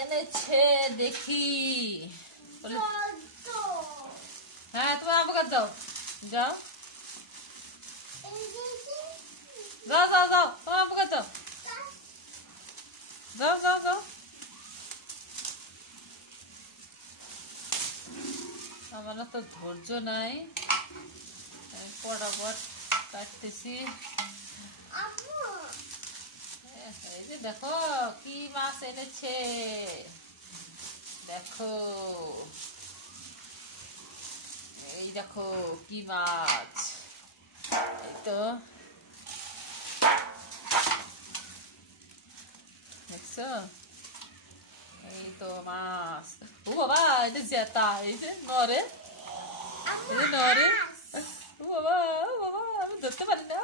এনেছে দেখি। হ্যাঁ তোমার আব্বুকে দাও, যাও যাও যাও যাও, তোমার আব্বুকে দাও, যাও যাও যাও। আমার তো ধৈর্য নাই, আমি পটাপট কাটতেছি। এই যে দেখো কি মাছ এনেছে, দেখো এই দেখো কি মাছ, এই তো দেখছো, এই তো মাছ। ও বাবা এটা জেতা, এই যে নরে, এই যে নরে। ও বাবা, ও বাবা, আমি ধরতে পারি না।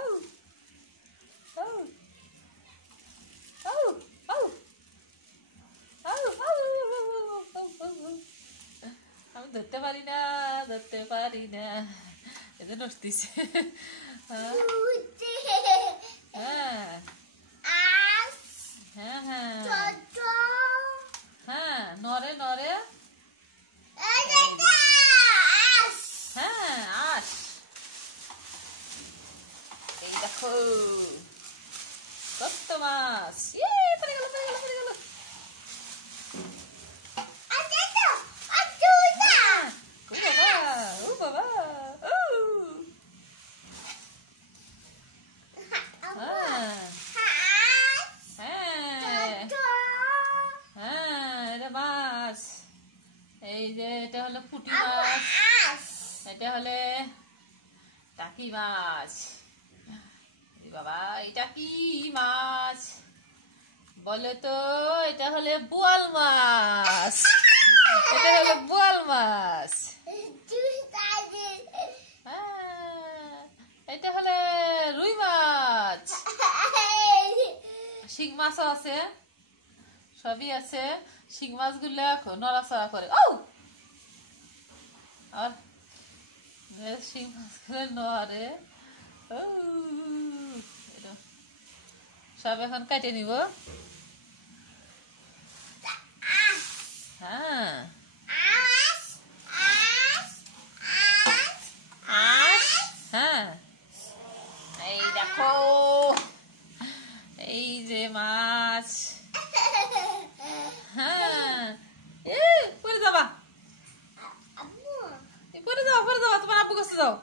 আমি ধরতে পারি না, ধরতে পারি না, এতে নড়তিছে। হ্যাঁ হ্যাঁ হ্যাঁ হ্যাঁ, নরে নরে, হ্যাঁ আস, এই দেখো কত মাছ। পড়ে গেল পড়ে গেল পড়ে গেল। ও বাবা, ও হ্যাঁ হ্যাঁ হ্যাঁ, এটা মাছ। এই যে এটা হলো পুঁটি মাছ, এটা হলে টাকি মাছ। বাবা এটা কি মাছ বলে তো? এটা হলে বোয়াল মাছ, এটা হলো বোয়াল মাছ। এটা হলে রুই মাছ, শিং মাছও আছে, সবই আছে। শিং মাছ গুলা নড়াচড়া করে, ও আর শিং মাছ গুলো নড়ে। সব এখন কেটে নিব। হ্যাঁ হ্যাঁ, এই দেখো এই যে মাছ। হ্যাঁ পরে যাবা, পরে যাও পরে যাও, তোমার আব্বু কাছে যাও।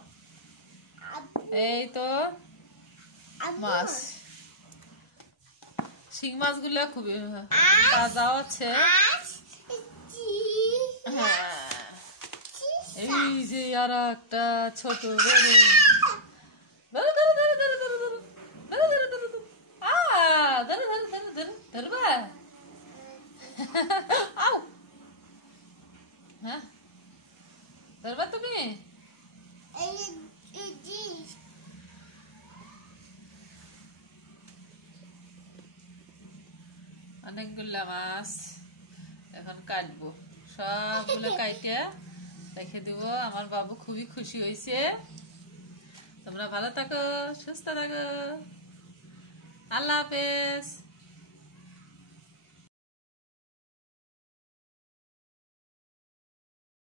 এই তো মাছ, শিং মাছ গুলো খুবই তাজা আছে। হ্যাঁ এই যে আর একটা ছোট ধরবা, হ্যাঁ ধরবা তুমি। অনেকগুলা মাছ এখন কাটবো, সবগুলো কাইটে রেখে দিব। আমার বাবু খুবই খুশি হয়েছে। তোমরা ভালো থাকো, সুস্থ থাকো, আল্লাহ হাফেজ।